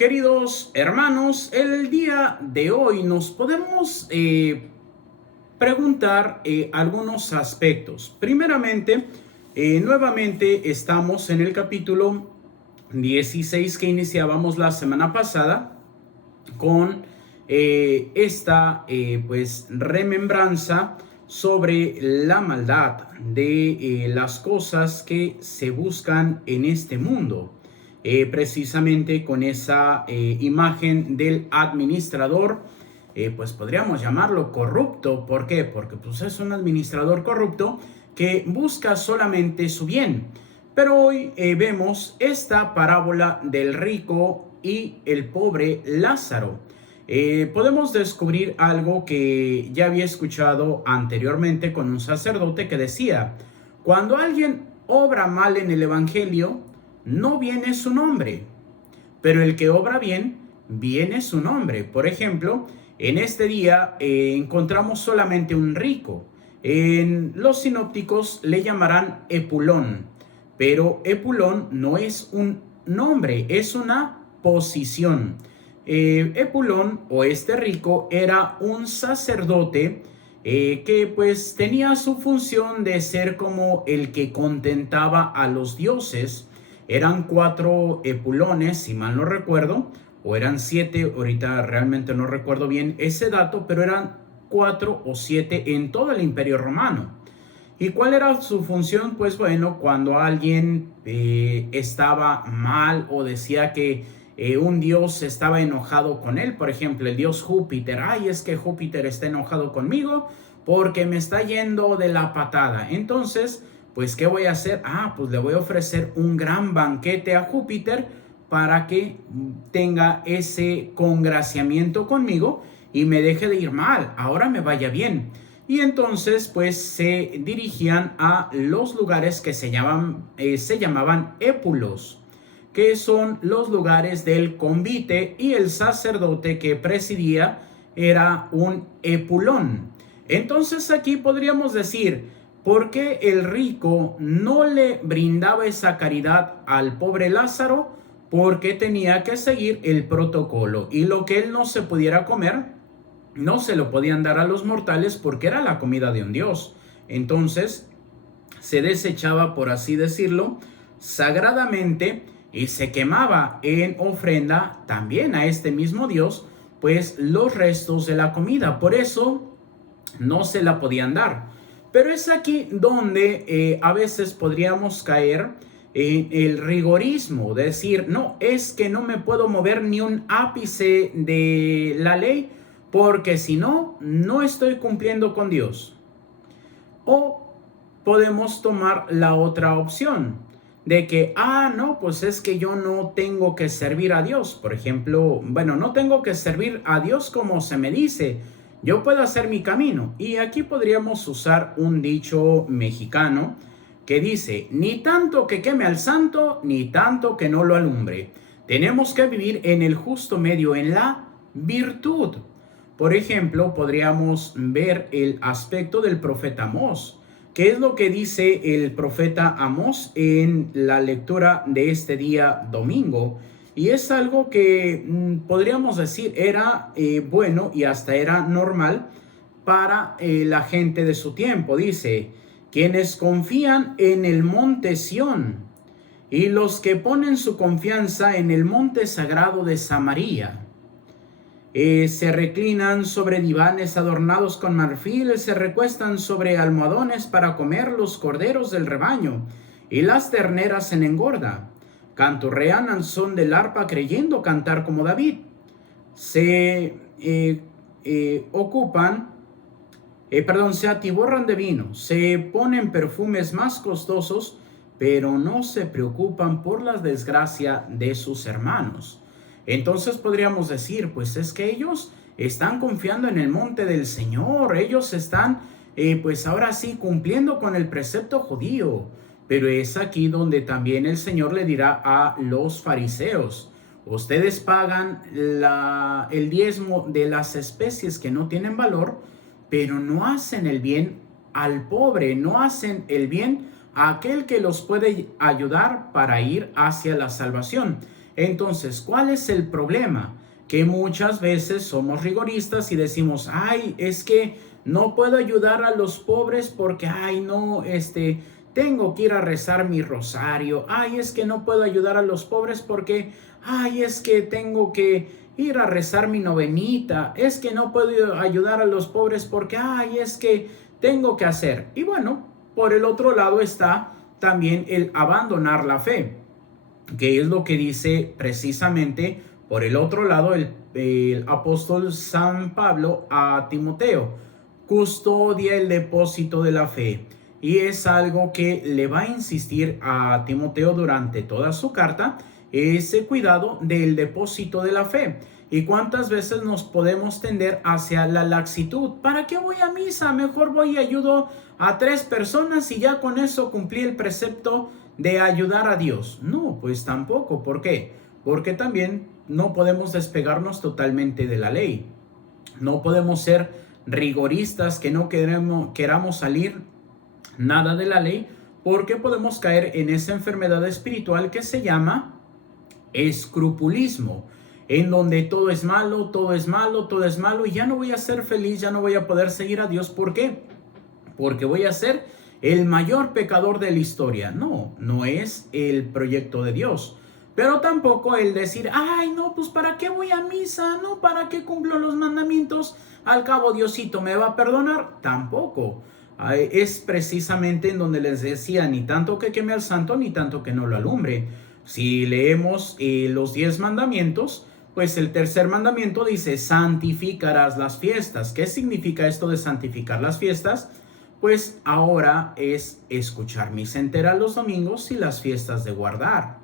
Queridos hermanos, el día de hoy nos podemos preguntar algunos aspectos. Primeramente, nuevamente estamos en el capítulo 16 que iniciábamos la semana pasada con esta pues remembranza sobre la maldad de las cosas que se buscan en este mundo. Precisamente con esa imagen del administrador, pues podríamos llamarlo corrupto. ¿Por qué? Porque pues es un administrador corrupto que busca solamente su bien. Pero hoy vemos esta parábola del rico y el pobre Lázaro. Podemos descubrir algo que ya había escuchado anteriormente con un sacerdote que decía: cuando alguien obra mal en el evangelio, no viene su nombre, pero el que obra bien, viene su nombre. Por ejemplo, en este día encontramos solamente un rico. En los sinópticos le llamarán Epulón, pero Epulón no es un nombre, es una posición. Epulón, o este rico, era un sacerdote que pues tenía su función de ser como el que contentaba a los dioses. Eran 4 epulones, si mal no recuerdo, o eran 7, ahorita realmente no recuerdo bien ese dato, pero eran 4 o 7 en todo el Imperio Romano. ¿Y cuál era su función? Pues bueno, cuando alguien estaba mal o decía que un dios estaba enojado con él, por ejemplo, el dios Júpiter: ay, es que Júpiter está enojado conmigo porque me está yendo de la patada. Entonces, pues, ¿qué voy a hacer? Pues le voy a ofrecer un gran banquete a Júpiter para que tenga ese congraciamiento conmigo y me deje de ir mal, ahora me vaya bien. Y entonces pues se dirigían a los lugares que se llamaban épulos, que son los lugares del convite, y el sacerdote que presidía era un epulón. Entonces aquí podríamos decir: ¿por qué el rico no le brindaba esa caridad al pobre Lázaro? Porque tenía que seguir el protocolo, y lo que él no se pudiera comer no se lo podían dar a los mortales porque era la comida de un dios. Entonces se desechaba, por así decirlo, sagradamente, y se quemaba en ofrenda también a este mismo dios, pues los restos de la comida. Por eso no se la podían dar. Pero es aquí donde a veces podríamos caer en el rigorismo, decir: no, es que no me puedo mover ni un ápice de la ley, porque si no, no estoy cumpliendo con Dios. O podemos tomar la otra opción de que, no, pues es que yo no tengo que servir a Dios. Por ejemplo, bueno, no tengo que servir a Dios como se me dice, yo puedo hacer mi camino. Y aquí podríamos usar un dicho mexicano que dice: ni tanto que queme al santo, ni tanto que no lo alumbre. Tenemos que vivir en el justo medio, en la virtud. Por ejemplo, podríamos ver el aspecto del profeta Amós. ¿Qué es lo que dice el profeta Amós en la lectura de este día domingo? Y es algo que podríamos decir era bueno y hasta era normal para la gente de su tiempo. Dice: quienes confían en el monte Sión y los que ponen su confianza en el monte sagrado de Samaria. Se reclinan sobre divanes adornados con marfil, se recuestan sobre almohadones para comer los corderos del rebaño y las terneras en engorda. Canturrean al son del arpa creyendo cantar como David. Se se atiborran de vino, se ponen perfumes más costosos, pero no se preocupan por la desgracia de sus hermanos. Entonces podríamos decir: pues es que ellos están confiando en el monte del Señor, ellos están pues ahora sí cumpliendo con el precepto judío. Pero es aquí donde también el Señor le dirá a los fariseos: ustedes pagan el diezmo de las especies que no tienen valor, pero no hacen el bien al pobre, no hacen el bien a aquel que los puede ayudar para ir hacia la salvación. Entonces, ¿cuál es el problema? Que muchas veces somos rigoristas y decimos, ay, es que no puedo ayudar a los pobres porque, ay, no, tengo que ir a rezar mi rosario. Ay, es que no puedo ayudar a los pobres porque, ay, es que tengo que ir a rezar mi novenita. Es que no puedo ayudar a los pobres porque, ay, es que tengo que hacer. Y bueno, por el otro lado está también el abandonar la fe, que es lo que dice precisamente por el otro lado el apóstol San Pablo a Timoteo: custodia el depósito de la fe. Y es algo que le va a insistir a Timoteo durante toda su carta, ese cuidado del depósito de la fe. ¿Y cuántas veces nos podemos tender hacia la laxitud? ¿Para qué voy a misa? Mejor voy y ayudo a 3 personas y ya con eso cumplí el precepto de ayudar a Dios. No, pues tampoco. ¿Por qué? Porque también no podemos despegarnos totalmente de la ley. No podemos ser rigoristas que no queramos salir nada de la ley, porque podemos caer en esa enfermedad espiritual que se llama escrupulismo, en donde todo es malo, todo es malo, todo es malo, y ya no voy a ser feliz, ya no voy a poder seguir a Dios. ¿Por qué? Porque voy a ser el mayor pecador de la historia. No, no es el proyecto de Dios. Pero tampoco el decir, ay, no, pues ¿para qué voy a misa? No, ¿para qué cumplo los mandamientos? Al cabo Diosito me va a perdonar. Tampoco. Es precisamente en donde les decía, ni tanto que queme al santo, ni tanto que no lo alumbre. Si leemos los 10 mandamientos, pues el tercer mandamiento dice, santificarás las fiestas. ¿Qué significa esto de santificar las fiestas? Pues ahora es escuchar misa entera los domingos y las fiestas de guardar.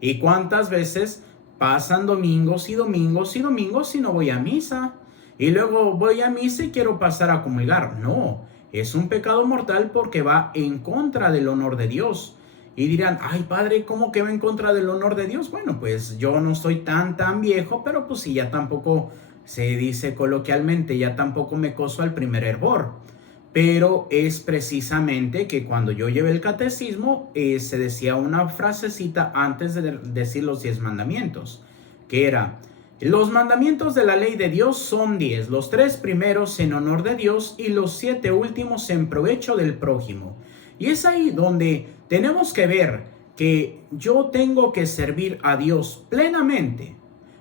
¿Y cuántas veces pasan domingos y domingos y domingos y no voy a misa? Y luego voy a misa y quiero pasar a comulgar. No, es un pecado mortal porque va en contra del honor de Dios. Y dirán, ay padre, ¿cómo que va en contra del honor de Dios? Bueno, pues yo no soy tan viejo, pero pues sí, ya tampoco se dice coloquialmente, ya tampoco me coso al primer hervor. Pero es precisamente que cuando yo llevé el catecismo, se decía una frasecita antes de decir los 10 mandamientos, que era, los mandamientos de la ley de Dios son 10, los 3 primeros en honor de Dios y los 7 últimos en provecho del prójimo. Y es ahí donde tenemos que ver que yo tengo que servir a Dios plenamente,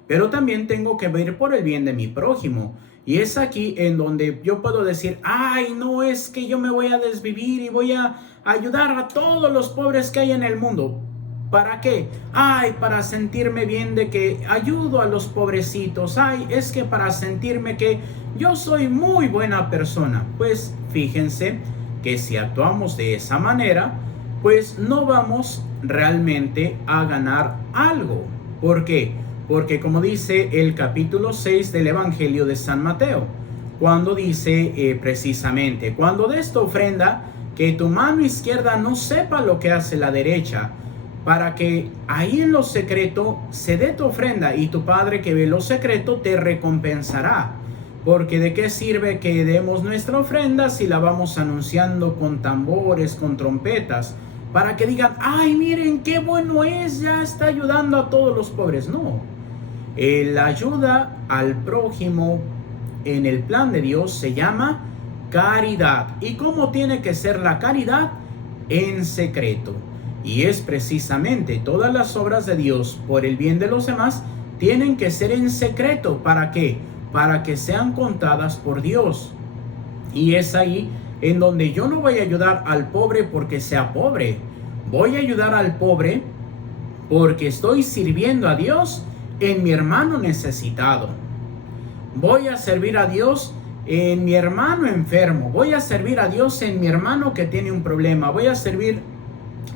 pero también tengo que ver por el bien de mi prójimo. Y es aquí en donde yo puedo decir, ay, no, es que yo me voy a desvivir y voy a ayudar a todos los pobres que hay en el mundo. ¿Para qué? Ay, para sentirme bien de que ayudo a los pobrecitos. Ay, es que para sentirme que yo soy muy buena persona. Pues fíjense que si actuamos de esa manera, pues no vamos realmente a ganar algo. ¿Por qué? Porque como dice el capítulo 6 del Evangelio de San Mateo, cuando dice precisamente, cuando des tu ofrenda, que tu mano izquierda no sepa lo que hace la derecha, para que ahí en lo secreto se dé tu ofrenda y tu Padre que ve lo secreto te recompensará. Porque de qué sirve que demos nuestra ofrenda si la vamos anunciando con tambores, con trompetas, para que digan, ay, miren qué bueno es, ya está ayudando a todos los pobres. No, la ayuda al prójimo en el plan de Dios se llama caridad. ¿Y cómo tiene que ser la caridad? En secreto. Y es precisamente todas las obras de Dios por el bien de los demás tienen que ser en secreto. ¿Para qué? Para que sean contadas por Dios. Y es ahí en donde yo no voy a ayudar al pobre porque sea pobre. Voy a ayudar al pobre porque estoy sirviendo a Dios en mi hermano necesitado. Voy a servir a Dios en mi hermano enfermo. Voy a servir a Dios en mi hermano que tiene un problema. Voy a servir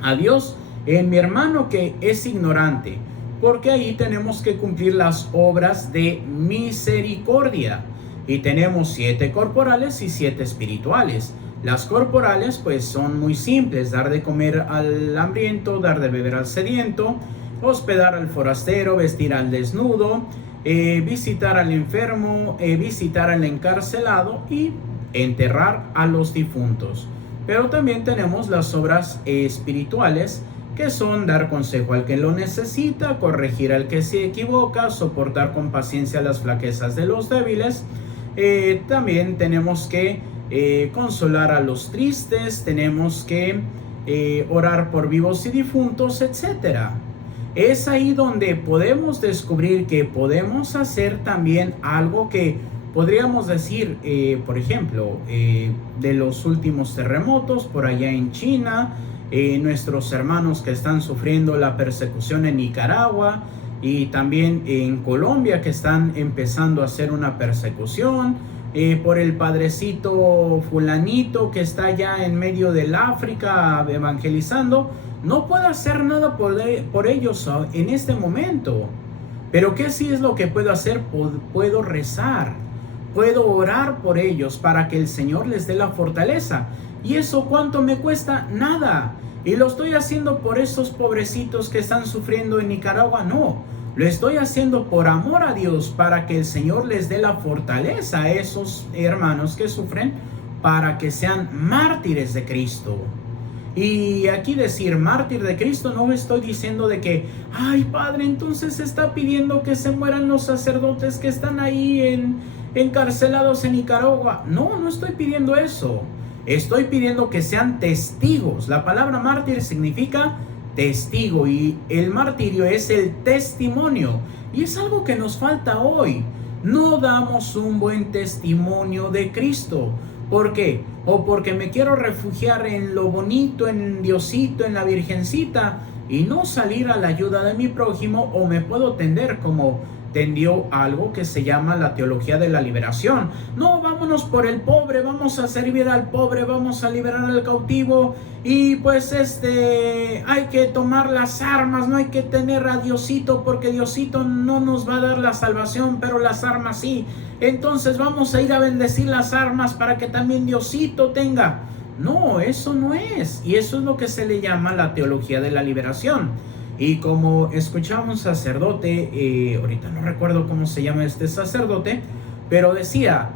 a Dios en mi hermano que es ignorante. Porque ahí tenemos que cumplir las obras de misericordia. Y tenemos 7 corporales y 7 espirituales. Las corporales pues son muy simples: dar de comer al hambriento, dar de beber al sediento, hospedar al forastero, vestir al desnudo, visitar al enfermo, visitar al encarcelado y enterrar a los difuntos. Pero también tenemos las obras espirituales, que son dar consejo al que lo necesita, corregir al que se equivoca, soportar con paciencia las flaquezas de los débiles. También tenemos que consolar a los tristes, tenemos que orar por vivos y difuntos, etc. Es ahí donde podemos descubrir que podemos hacer también algo que podríamos decir, por ejemplo, de los últimos terremotos por allá en China, nuestros hermanos que están sufriendo la persecución en Nicaragua y también en Colombia, que están empezando a hacer una persecución, por el padrecito fulanito que está allá en medio del África evangelizando. No puedo hacer nada por ellos en este momento, pero ¿qué sí es lo que puedo hacer? Puedo rezar, puedo orar por ellos para que el Señor les dé la fortaleza. ¿Y eso cuánto me cuesta? Nada. ¿Y lo estoy haciendo por esos pobrecitos que están sufriendo en Nicaragua? No, lo estoy haciendo por amor a Dios, para que el Señor les dé la fortaleza a esos hermanos que sufren, para que sean mártires de Cristo. Y aquí decir mártir de Cristo, no estoy diciendo de que, ay Padre, entonces está pidiendo que se mueran los sacerdotes que están ahí encarcelados en Nicaragua. No, no estoy pidiendo eso. Estoy pidiendo que sean testigos. La palabra mártir significa testigo, y el martirio es el testimonio. Y es algo que nos falta hoy. No damos un buen testimonio de Cristo. ¿Por qué? O porque me quiero refugiar en lo bonito, en Diosito, en la Virgencita, y no salir a la ayuda de mi prójimo, o me puedo tender como tendió algo que se llama la teología de la liberación. No, vámonos por el pobre, vamos a servir al pobre, vamos a liberar al cautivo, y pues hay que tomar las armas, no hay que tener a Diosito, porque Diosito no nos va a dar la salvación, pero las armas sí. Entonces vamos a ir a bendecir las armas para que también Diosito tenga. No, eso no es. Y eso es lo que se le llama la teología de la liberación. Y como escuchaba un sacerdote, ahorita no recuerdo cómo se llama este sacerdote, pero decía,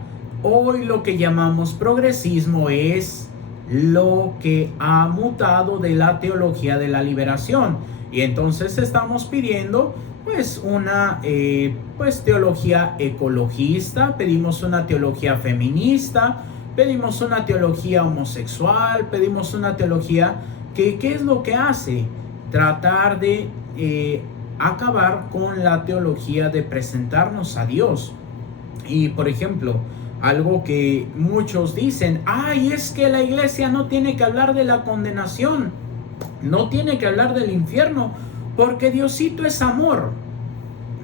hoy lo que llamamos progresismo es lo que ha mutado de la teología de la liberación. Y entonces estamos pidiendo pues una teología ecologista, pedimos una teología feminista, pedimos una teología homosexual, pedimos una teología que ¿qué es lo que hace? Tratar de acabar con la teología de presentarnos a Dios. Y por ejemplo, algo que muchos dicen, ay, es que la iglesia no tiene que hablar de la condenación, no tiene que hablar del infierno, porque Diosito es amor.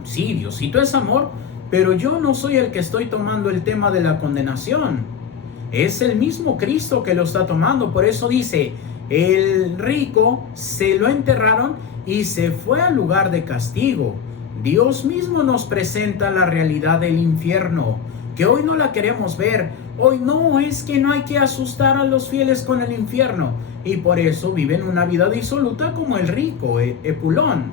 Sí, Diosito es amor, pero yo no soy el que estoy tomando el tema de la condenación. Es el mismo Cristo que lo está tomando. Por eso dice, el rico se lo enterraron y se fue al lugar de castigo. Dios mismo nos presenta la realidad del infierno, que hoy no la queremos ver. Hoy no, es que no hay que asustar a los fieles con el infierno, y por eso viven una vida disoluta como el rico Epulón,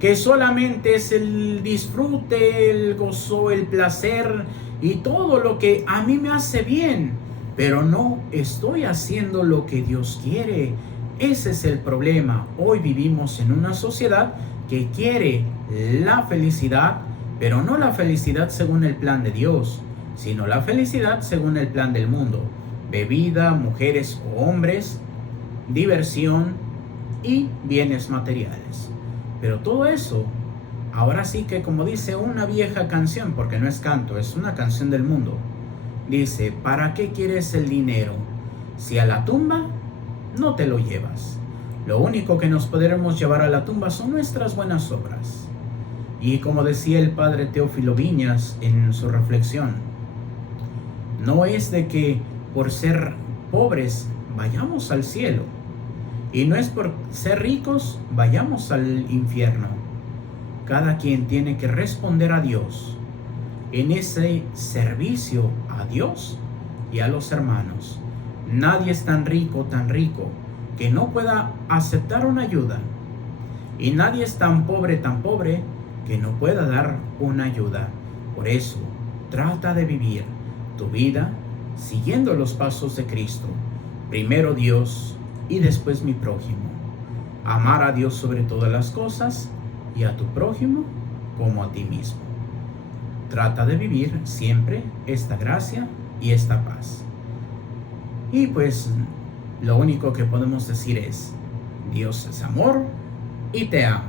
que solamente es el disfrute, el gozo, el placer y todo lo que a mí me hace bien, pero no estoy haciendo lo que Dios quiere. Ese es el problema. Hoy vivimos en una sociedad que quiere la felicidad, pero no la felicidad según el plan de Dios, sino la felicidad según el plan del mundo. Bebida, mujeres o hombres, diversión y bienes materiales. Pero todo eso, ahora sí que, como dice una vieja canción, porque no es canto, es una canción del mundo, dice, ¿para qué quieres el dinero? Si a la tumba no te lo llevas. Lo único que nos podremos llevar a la tumba son nuestras buenas obras. Y como decía el padre Teófilo Viñas en su reflexión, no es de que por ser pobres vayamos al cielo, y no es por ser ricos vayamos al infierno. Cada quien tiene que responder a Dios en ese servicio a Dios y a los hermanos. Nadie es tan rico que no pueda aceptar una ayuda, y nadie es tan pobre que no pueda dar una ayuda. Por eso, trata de vivir tu vida siguiendo los pasos de Cristo. Primero Dios y después mi prójimo. amar a Dios sobre todas las cosas y a tu prójimo como a ti mismo. Trata de vivir siempre esta gracia y esta paz. Y pues lo único que podemos decir es, Dios es amor y te ama.